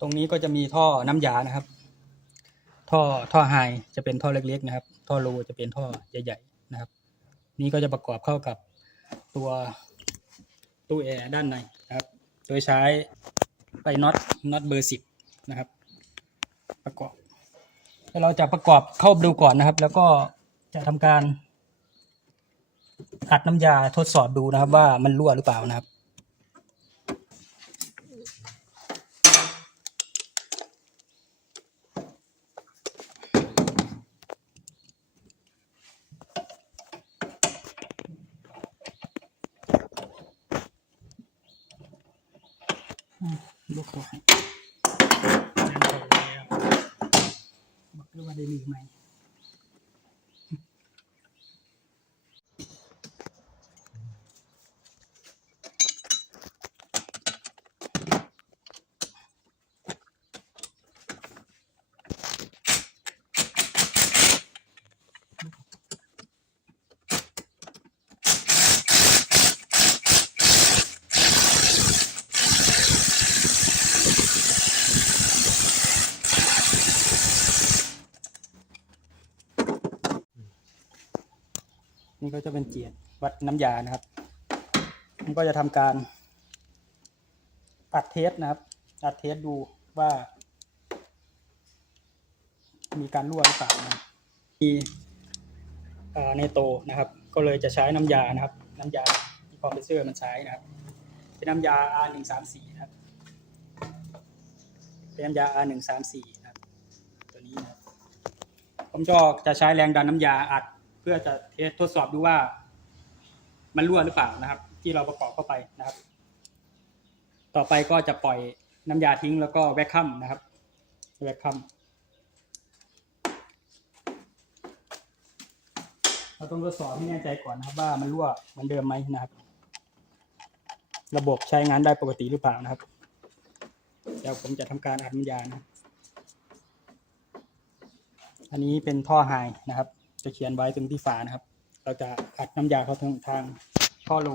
ตรงนี้ก็จะมีท่อน้ำยานะครับ ท่อท่อไฮจะเป็นท่อเล็กๆนะครับ ท่อโลจะเป็นท่อใหญ่ ๆนะครับ นี่ก็จะประกอบเข้ากับตัวตู้แอร์ด้านในนะครับ โดยใช้ไปน็อตน็อตเบอร์สิบนะครับ ประกอบแล้วเราจะประกอบเข้าดูก่อนนะครับ แล้วก็จะทำการอัดน้ำยาทดสอบดูนะครับ ว่ามันรั่วหรือเปล่านะครับ ลูกเขาให้บอกเลยว่า ได้ลืมไหม นี่ก็จะเป็นเจียดวัดน้ำยานะครับมันก็จะทำการอัดเทสนะครับอัดเทสดูว่า มีการรั่วหรือเปล่านะมีในโตนะครับ ก็เลยจะใช้น้ำยานะครับ น้ำยาที่คอมเพรสเซอร์มันใช้นะครับ เป็นน้ำยา R หนึ่งสามสี่นะครับเป็นน้ำยา R หนึ่งสามสี่นะครับ ตัวนี้นะผมจะจะใช้แรงดันน้ำยาอัด เพื่อจะเทสทดสอบดูว่า มันรั่วหรือเปล่านะครับ ที่เราประกอบเข้าไปนะครับ ต่อไปก็จะปล่อยน้ำยาทิ้งแล้วก็แวคคัมนะครับแวคคัมเราต้องทดสอบให้แน่ใจก่อนนะครับ ว่ามันรั่วเหมือนเดิมไหมนะครับ ระบบใช้งานได้ปกติหรือเปล่านะครับเดี๋ยวผมจะทำการอัดน้ำยานะอันนี้เป็นท่อไฮนะครับ จะเขียนไว้ตรงที่ฝานะครับ เราจะอัดน้ำยาเข้าทางทางท่อโล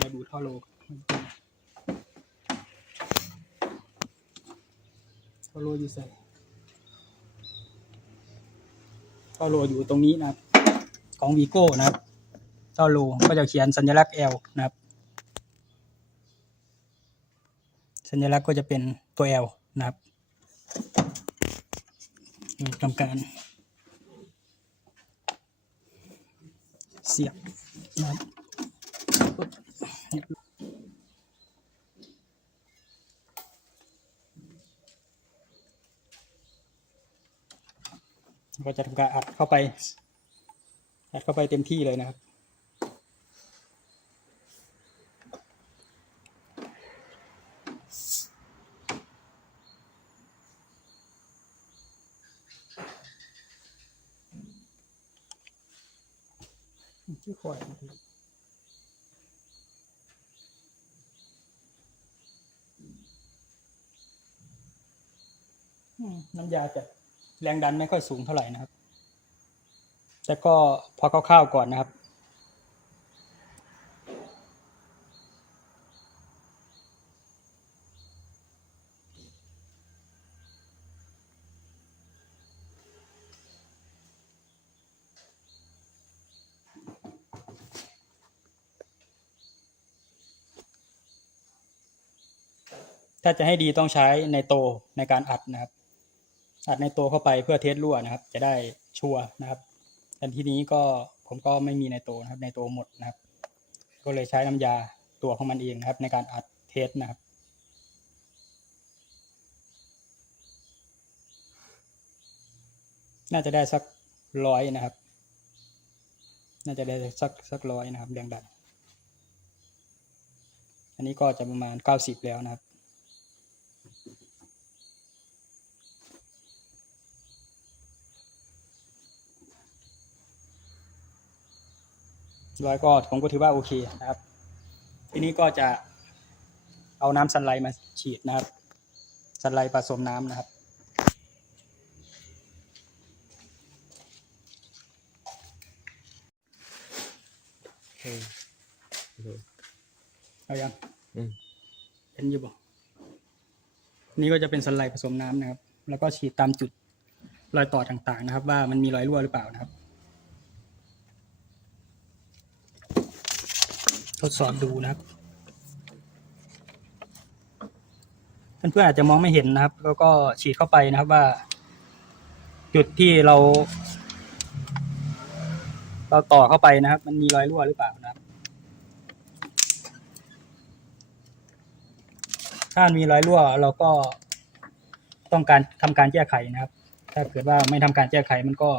มาดูท่อโลท่อโลอยู่ใส่ท่อโลอยู่ตรงนี้นะครับ ของวีโก้นะครับท่อโลก็จะเขียนสัญลักษณ์ L นะครับ สัญลักษณ์ก็จะเป็นตัว L นะครับทำการ เสียบนะครับก็จะทำการอัดเข้าไป อัดเข้าไปเต็มที่เลยนะครับ ชื่อคอยนะครับอืมน้ำ ยาจะแรงดันไม่ค่อยสูงเท่าไหร่นะครับ แต่ก็พอคร่าวๆก่อนนะครับ ถ้าจะให้ดีต้องใช้ในโตในการอัดนะครับ อัดในโตเข้าไปเพื่อเทสรั่วนะครับ จะได้ชัวร์นะครับแต่ทีนี้ก็ผมก็ไม่มีในโตนะครับ ในโตหมดนะครับ ก็เลยใช้น้ำยาตัวของมันเองนะครับ ในการอัดเทสนะครับน่าจะได้สักร้อยนะครับ น่าจะได้สักสักร้อยนะครับแรงดัน อันนี้ก็จะประมาณเก้าสิบแล้วนะครับ ร้อยก็ผมก็ถือว่าโอเคนะครับ ทีนี้ก็จะเอาน้ำสันไลมาฉีดนะครับ สันไลผสมน้ำนะครับ เออเออเอายังอืม เห็นอยู่บ่นี่ก็จะเป็นสไลด์ผสมน้ำนะครับ แล้วก็ฉีดตามจุดรอยต่อต่างๆนะครับ ว่ามันมีรอยรั่วหรือเปล่านะครับ ทดสอบดูนะครับ เพื่อนๆอาจจะมองไม่เห็นนะครับ แล้วก็ฉีดเข้าไปนะครับว่า จุดที่เรา เราต่อเข้าไปนะครับ มันมีรอยรั่วหรือเปล่านะครับ ถ้ามีรอยรั่วเราก็ต้องการทำการแก้ไขนะครับ ถ้าเกิดว่าไม่ทำการแก้ไขมันก็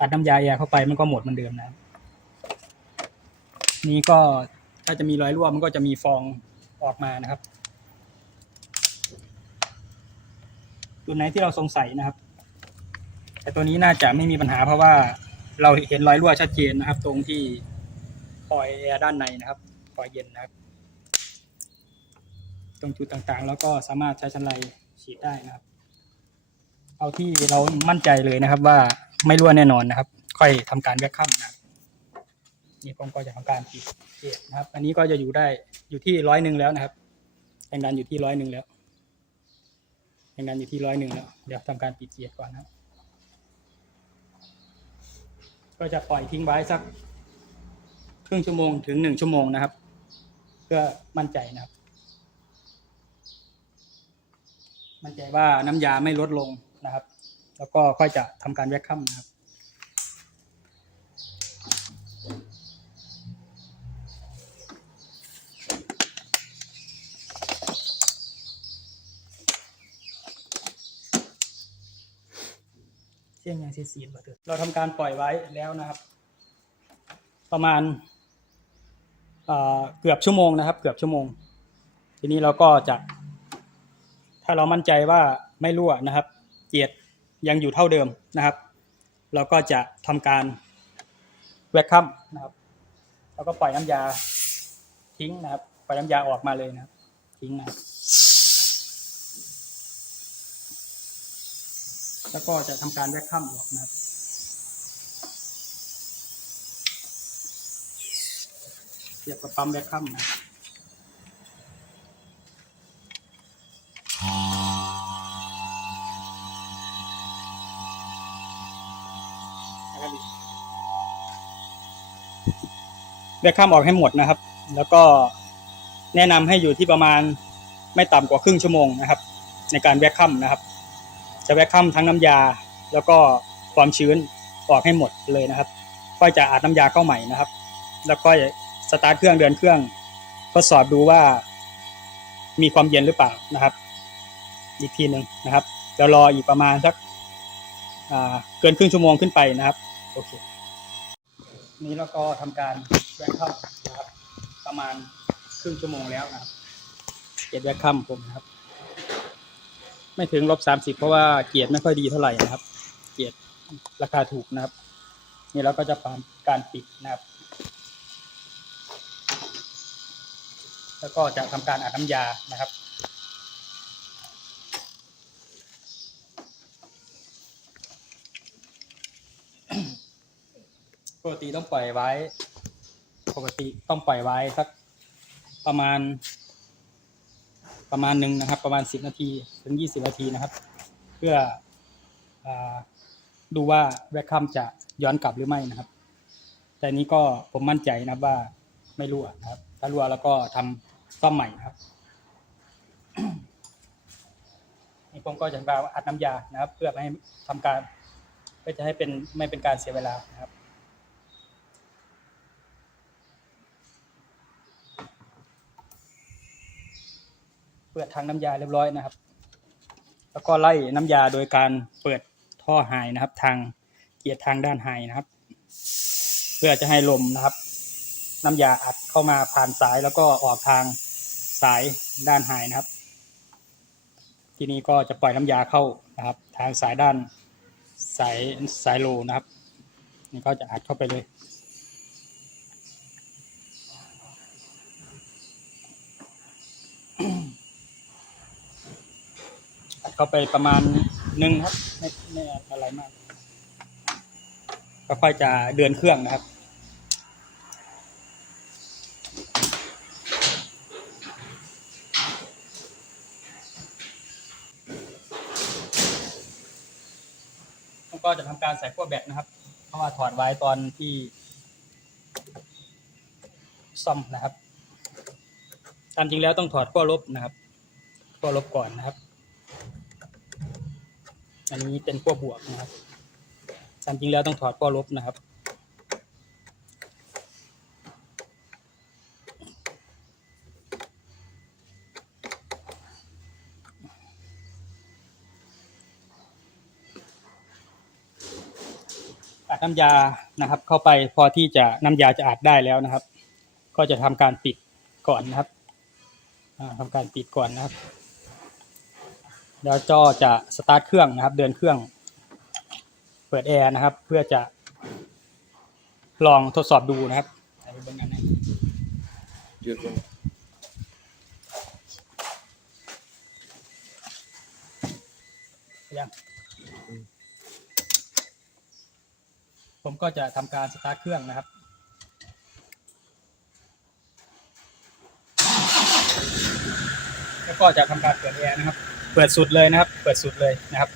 อัดน้ำยาแอร์เข้าไปมันก็หมดเหมือนเดิมนะครับ นี่ก็ถ้าจะมีรอยรั่วมันก็จะมีฟองออกมานะครับจุดไหนที่เราสงสัยนะครับ แต่ตัวนี้น่าจะไม่มีปัญหาเพราะว่าเราเห็นรอยรั่วชัดเจนนะครับ ตรงที่ปล่อยแอร์ด้านในนะครับปล่อยเย็นนะครับ ตรงจุดต่างๆ แล้วก็สามารถใช้ชันไลฉีดได้นะครับ เอาที่เรามั่นใจเลยนะครับว่าไม่รั่วแน่นอนนะครับ ค่อยทำการแวคคัมนะครับ นี่ผมก็จะทำการปิดเกจนะครับ อันนี้ก็จะอยู่ได้อยู่ที่ร้อยหนึ่งแล้วนะครับแรงดันอยู่ที่ร้อยหนึ่งแล้วแรงดันอยู่ที่ร้อยหนึ่งแล้วเดี๋ยวทำการปิดเกจก่อนนะครับก็จะปล่อยทิ้งไว้สักครึ่งชั่วโมงถึงหนึ่งชั่วโมงนะครับ เพื่อมั่นใจนะครับ มั่นใจว่าน้ำยาไม่ลดลงนะครับ แล้วก็ค่อยจะทำการแวคคัมนะครับ เชี่ยงยังซีซีดมาเถอะเราทำการปล่อยไว้แล้วนะครับ ประมาณเกือบชั่วโมงนะครับ เกือบชั่วโมง ทีนี้เราก็จะ ถ้าเรามั่นใจว่าไม่รั่วนะครับ เกียรติยังอยู่เท่าเดิมนะครับ เราก็จะทำการแวคคัมนะครับ แล้วก็ปล่อยน้ำยาทิ้งนะครับ ปล่อยน้ำยาออกมาเลยนะครับ ทิ้งนะครับ แล้วก็จะทำการแวคคัมออกนะครับ เสียบกับปั๊มแวคคัมนะครับนะครับแวคคัมออกให้หมดนะครับ แล้วก็แนะนำให้อยู่ที่ประมาณไม่ต่ำกว่าครึ่งชั่วโมงนะครับ ในการแวคคัมนะครับ จะแวคคัมทั้งน้ำยา แล้วก็ความชื้นออกให้หมดเลยนะครับ ก็จะอัดน้ำยาเข้าใหม่นะครับ แล้วก็สตาร์ทเครื่องเดินเครื่องทดสอบดูว่า มีความเย็นหรือเปล่านะครับ อีกทีหนึ่งนะครับเดี๋ยวรออีกประมาณสักเกินครึ่งชั่วโมงขึ้นไปนะครับโอเคนี้เราก็ทำการแวคคัมนะครับ ประมาณครึ่งชั่วโมงแล้วนะครับเกียร์แวคคัมผมนะครับ ไม่ถึงลบสามสิบเพราะว่าเกียร์ไม่ค่อยดีเท่าไหร่นะครับ เกียร์ราคาถูกนะครับ นี่เราก็จะทำการปิดนะครับ แล้วก็จะทำการอัดน้ำยานะครับปกติต้องปล่อยไว้ ปกติต้องปล่อยไว้สักประมาณ ประมาณหนึ่งนะครับ ประมาณสิบนาทีถึงยี่สิบนาทีนะครับ เพื่ออดูว่าแวคคัมจะย้อนกลับหรือไม่นะครับ แต่นี้ก็ผมมั่นใจนะว่าไม่รั่วนะครับ ถ้ารั่วแล้วก็ทำซ่อมใหม่นะครับนี่ผมก็จะทำกาอัดน้ำยานะครับ เพื่อไม่ให้ทำการเพื่อจะให้เป็นไม่เป็นการเสียเวลานะครับ เปิดทางน้ำยาเรียบร้อยนะครับ แล้วก็ไล่น้ำยาโดยการเปิดท่อไฮนะครับ ทางเกียร์ทางด้านไฮนะครับ เพื่อจะให้ลมนะครับ น้ำยาอัดเข้ามาผ่านสายแล้วก็ออกทางสายด้านไฮนะครับ ทีนี้ก็จะปล่อยน้ำยาเข้านะครับ ทางสายด้านสายสายโลนะครับ นี่ก็จะอัดเข้าไปเลยาไปประมาณหนึ่งครับไม่ไม่อะไรมาก ก็ค่อยจะเดือนเครื่องนะครับก็จะทำการใส่ขั้วแบตนะครับ เพราะว่าถอดไว้ตอนที่ซ่อมนะครับ ตามจริงแล้วต้องถอดขั้วลบนะครับขั้วลบก่อนนะครับ อันนี้เป็นขั้วบวกนะครับตามจริงแล้วต้องถอดขั้วลบนะครับอัดน้ำยานะครับ เข้าไปพอที่จะน้ำยาจะอัดได้แล้วนะครับ ก็จะทำการปิดก่อนนะครับอ่าทำการปิดก่อนนะครับ แล้วก็จะสตาร์ทเครื่องนะครับ เดินเครื่อง เปิดแอร์นะครับ เพื่อจะ ลองทดสอบดูนะครับยุดลยยังผมก็จะทำการสตาร์ทเครื่องนะครับ แล้วก็จะทำการเปิดแอร์นะครับ เปิดสุดเลยนะครับ เปิดสุดเลยนะครับ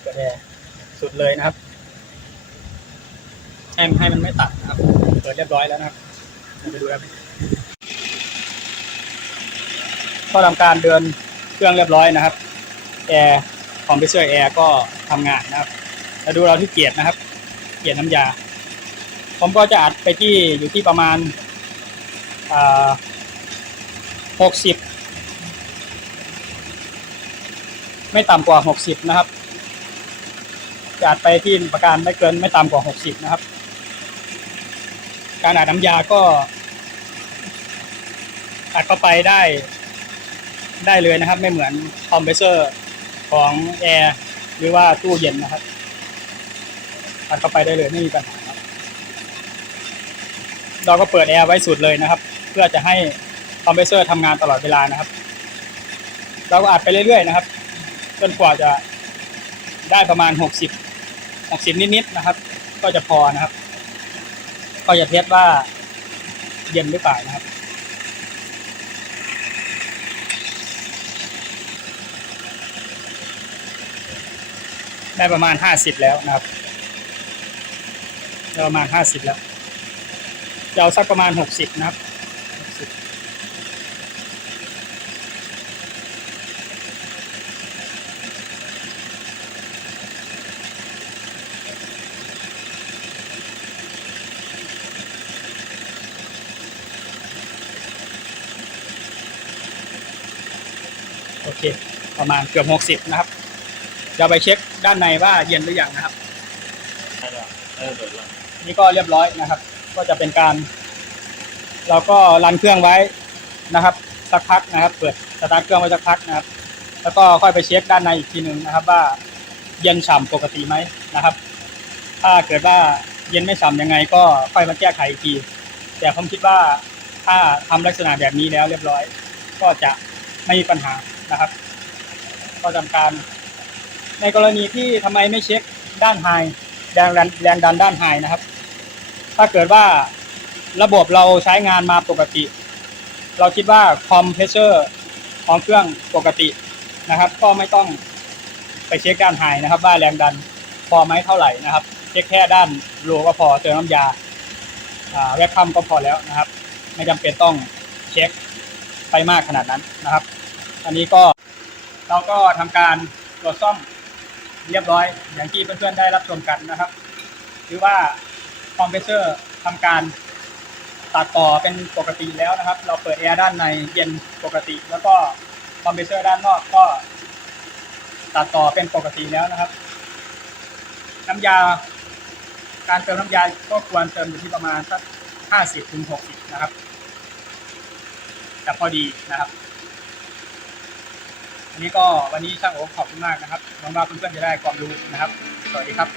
เปิดแอร์สุดเลยนะครับให้ให้มันไม่ตัดนะครับ เปิดเรียบร้อยแล้วนะครับไปดูครับก็ทำการเดินเครื่องเรียบร้อยนะครับ แอร์คอมเพรสเซอร์แอร์ก็ทำงานนะครับแล้วดูเราที่เกียรนะครับ เกียรน้ำยา ผมก็จะอัดไปที่อยู่ที่ประมาณหกสิบ ไม่ต่ำกว่าหกสิบนะครับจะอัดไปที่ประการไม่เกินไม่ต่ำกว่าหกสิบนะครับ การอัดน้ำยาก็ อัดเข้าไปได้ ได้เลยนะครับ ไม่เหมือนคอมเพรสเซอร์ของแอร์หรือว่าตู้เย็นนะครับ อัดเข้าไปได้เลยไม่มีปัญหาครับ เราก็เปิดแอร์ไว้สุดเลยนะครับ เพื่อจะให้คอมเพรสเซอร์ทำงานตลอดเวลานะครับ เราก็อัดไปเรื่อยๆนะครับ จนกว่าจะได้ประมาณหกสิบหกสิบนิดๆนะครับ ก็จะพอนะครับ ก็จะเทสว่าเย็นหรือเปล่านะครับ ได้ประมาณห้าสิบแล้วนะครับประมาณห้าสิบแล้วจะเอาสักประมาณหกสิบนะครับ โอเค ประมาณเกือบหกสิบนะครับจะไปเช็คด้านในว่าเย็นหรือยังนะครับใช่แล้วเออเปิดแล้วนี่ก็เรียบร้อยนะครับ ก็จะเป็นการ เราก็รันเครื่องไว้นะครับ สักพักนะครับ เปิดสตาร์ทเครื่องไว้สักพักนะครับ แล้วก็ค่อยไปเช็คด้านในอีกทีหนึ่งนะครับ ว่าเย็นฉ่ำปกติไหมนะครับ ถ้าเกิดว่าเย็นไม่ฉ่ำยังไง ก็ค่อยมาแก้ไขอีกที แต่ผมคิดว่าถ้าทำลักษณะแบบนี้แล้วเรียบร้อย ก็จะไม่มีปัญหา นะครับ ก็ทำการ ในกรณีที่ทำไมไม่เช็คด้านไฮแรงดันแรงดันด้านไฮนะครับ ถ้าเกิดว่าระบบเราใช้งานมาปกติ เราคิดว่าคอมเพรสเซอร์ของเครื่องปกตินะครับ ก็ไม่ต้องไปเช็คด้านไฮนะครับ ว่าแรงดันพอไหมเท่าไหร่นะครับ เช็คแค่ด้านโลก็พอเติมน้ำยาแวคคัมก็พอแล้วนะครับ ไม่จำเป็นต้องเช็คไปมากขนาดนั้นนะครับ อันนี้ก็เราก็ทำการตรวจซ่อมเรียบร้อย อย่างที่เพื่อนๆได้รับชมกันนะครับหรือว่าคอมเพรสเซอร์ทำการตัดต่อเป็นปกติแล้วนะครับ เราเปิดแอร์ด้านในเย็นปกติ แล้วก็คอมเพรสเซอร์ด้านนอกก็ ตัดต่อเป็นปกติแล้วนะครับ น้ำยา การเติมน้ำยาก็ควรเติมอยู่ที่ประมาณสักห้าสิบถึงหกสิบนะครับแต่พอดีนะครับ นนี้ก็วันนี้ช่างโอ๊ขอบคุณมากนะครับน้องว่าเพื่อนๆจะได้ความรู้นะครับ สวัสดีครับ